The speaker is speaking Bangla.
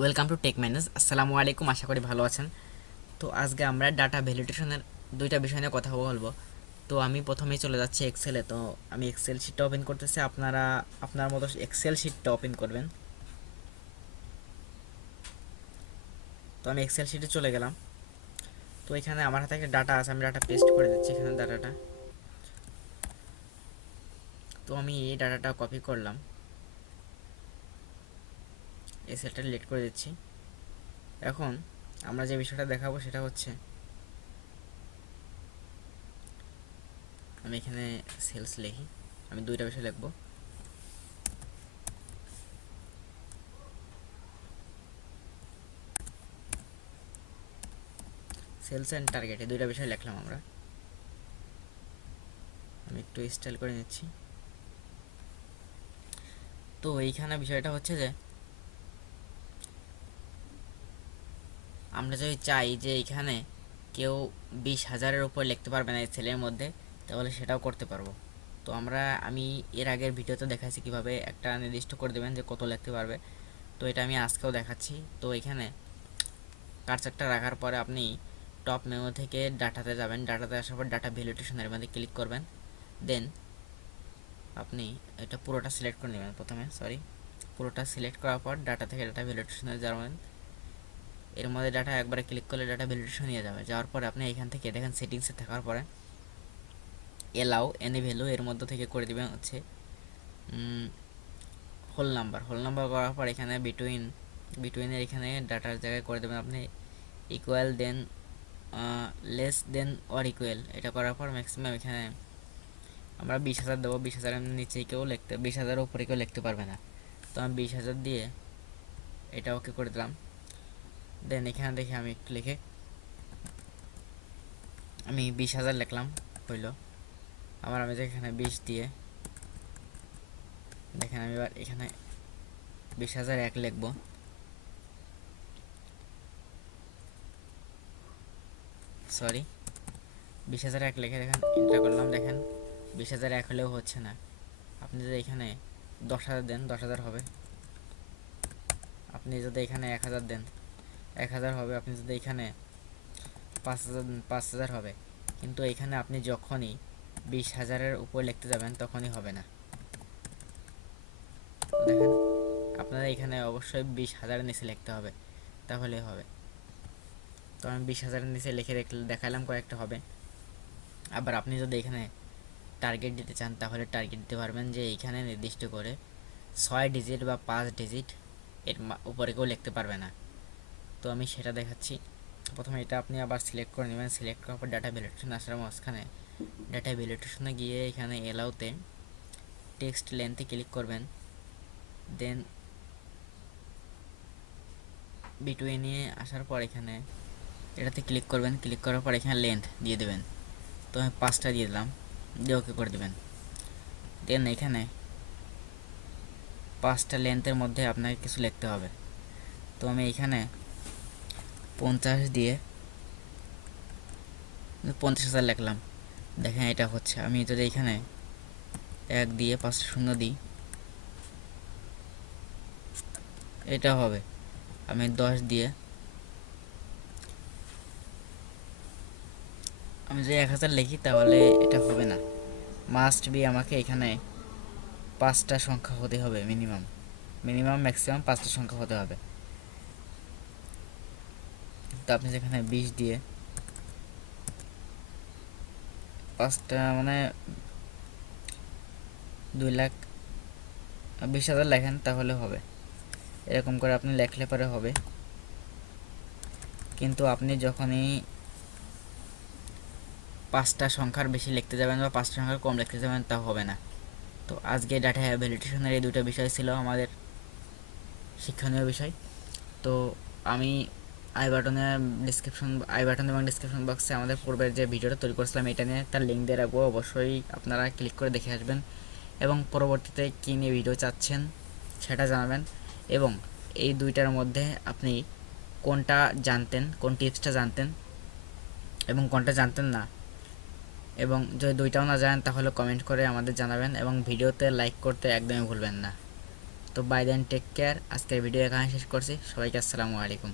Welcome to take manage. আসসালামু আলাইকুম, আশা করি ভালো আছেন। তো আজকে আমরা ডাটা ভ্যালিডেশনের দুইটা বিষয় নিয়ে কথা বলবো। তো আমি প্রথমেই চলে যাচ্ছি এক্সেলে। তো আমি এক্সেল শিটটা ওপেন করতেছি, আপনারা আপনার মতো এক্সেল শিটটা ওপেন করবেন। তো আমি এক্সেল শিটে চলে গেলাম। তো এখানে আমার হাতে একটা ডাটা আছে, আমি ডাটা পেস্ট করে দিচ্ছি এখানে ডাটাটা। তো আমি এই ডাটাটা কপি করলাম, এই সেলটা ডিলিট করে দিচ্ছি। এখন আমরা যে বিষয়টা দেখাবো সেটা হচ্ছে, আমি এখানে সেলস লিখি, আমি দুইটা বিষয় লিখবো। সেলস অ্যান্ড টার্গেট, এই দুইটা বিষয় লিখলাম আমরা। আমি একটু স্টাইল করে নিচ্ছি। তো এইখানে বিষয়টা হচ্ছে যে আমরা যদি চাই যে এখানে কেউ 20,000-এর উপর লিখতে পারবে না এই সেলের মধ্যে, তাহলে সেটাও করতে পারবো। তো আমি এর আগের ভিডিওতে দেখাচ্ছি কিভাবে একটা নির্দিষ্ট করে দেবেন যে কত লিখতে পারবে। তো এটা আমি আজকেও দেখাচ্ছি। তো এখানে কার্সারটা রাখার পরে আপনি টপ মেনু থেকে ডাটাতে যাবেন, ডাটাতে আসার পর ডাটা ভ্যালিডেশনের মধ্যে ক্লিক করবেন। দেন আপনি এটা পুরোটা সিলেক্ট করে নেবেন প্রথমে, পুরোটা সিলেক্ট করার পর ডাটা থেকে ডাটা ভ্যালিডেশনে যাবেন। এর মধ্যে ডাটা একবারে ক্লিক করলে ডাটা ভ্যালিডেশন নিয়ে যাবে। যাওয়ার পরে আপনি এখান থেকে দেখেন সেটিংসে থাকার পরে এলাও এনি ভ্যালু এর মধ্যে থেকে করে দিবেন হচ্ছে হোল নাম্বার করার পর এখানে বিটুইনের এখানে ডাটার জায়গায় করে দেবেন আপনি equal, then less than or equal. এটা করার পর ম্যাক্সিমাম এখানে আমরা 20,000 দেবো। 20,000-এর নিচে কেউ লিখতে, 20,000-এর উপরে কেউ লিখতে পারবে না। তো আমি 20,000 দিয়ে এটা ওকে করে দিলাম। দেন এখানে দেখি আমি একটু লিখে আমি 20,000 লিখলাম, হইল। আবার আমি এখানে 20 দিয়ে দেখেন আমি এবার এখানে 20,001 লিখবো। সরি, 20,001 লিখে দেখেন এন্টার করলাম। দেখেন 20,001 হলেও হচ্ছে না। আপনি যদি এখানে 10,000 দেন 10,000 হবে। আপনি যদি এখানে 1,000 দেন 1,000 হবে। আপনি যদি এখানে 5,000 দেন 5,000 হবে। কিন্তু এখানে আপনি যখনই 20,000-এর উপর লিখতে যাবেন তখনই হবে না। দেখেন আপনারা এখানে অবশ্যই 20,000-এর নিচে লিখতে হবে, তাহলে হবে। তো আমি 20,000-এর নিচে লিখে দেখালাম, কয়েকটা হবে। আবার আপনি যদি এখানে টার্গেট দিতে চান তাহলে টার্গেট দিতে পারবেন, যে এইখানে নির্দিষ্ট করে 6 ডিজিট বা 5 ডিজিট এর উপরে কেউ লিখতে পারবে না। তো আমি সেটা দেখাচ্ছি। প্রথমে এটা আপনি আবার সিলেক্ট করে নেবেন। সিলেক্ট করার পর ডাটা ভ্যালিডেশন আসার মাঝখানে ডাটা ভ্যালিডেশনে গিয়ে এখানে এলাওতে টেক্সট লেন্থে ক্লিক করবেন। দেন বিটুইনে আসার পর এখানে এটাতে ক্লিক করবেন। ক্লিক করার পর এখানে লেন্থ দিয়ে দেবেন। তো আমি 5টা দিয়ে দিলাম, দিয়ে ওকে করে দেবেন। দেন এখানে 5টা লেন্থের মধ্যে আপনাকে কিছু লিখতে হবে। তো আমি এখানে 50 দিয়ে 50,000 লিখলাম। দেখেন এটা হচ্ছে। আমি যদি এখানে 1 দিয়ে 5টা শূন্য দিই, এটা হবে। আমি 10 দিয়ে আমি যদি 1,000 লিখি তাহলে এটা হবে না। মাস্ট বি আমাকে এখানে 5টা সংখ্যা হতে হবে, মিনিমাম ম্যাক্সিমাম 5টা সংখ্যা হতে হবে। তো আপনি যেখানে 20 দিয়ে 5টা মানে 2,20,000 লেখেন তাহলে হবে। এরকম করে আপনি লেখলে পরে হবে। কিন্তু আপনি যখনই 5টা সংখ্যার বেশি লিখতে যাবেন বা 5টা সংখ্যার কম লিখতে যাবেন তা হবে না। তো আজকে ডাটা ভ্যালিডেশনের এই দুটো বিষয় ছিল আমাদের শিক্ষণীয় বিষয়। তো আমি আই বাটন এবং ডিসক্রিপশন বক্সে আমাদের পূর্বের যে ভিডিওটা তৈরি করেছিলাম এটা নিয়ে তার লিঙ্ক দিয়ে রাখবো। অবশ্যই আপনারা ক্লিক করে দেখে আসবেন এবং পরবর্তীতে কী নিয়ে ভিডিও চাচ্ছেন সেটা জানাবেন। এবং এই দুইটার মধ্যে আপনি কোনটা জানতেন, কোন টিপসটা জানতেন এবং কোনটা জানতেন না, এবং যদি দুইটাও না জানেন তাহলে কমেন্ট করে আমাদের জানাবেন এবং ভিডিওতে লাইক করতে একদমই ভুলবেন না। তো বাই দেন, টেক কেয়ার। আজকের ভিডিও এখানে শেষ করছি। সবাইকে আসসালামু আলাইকুম।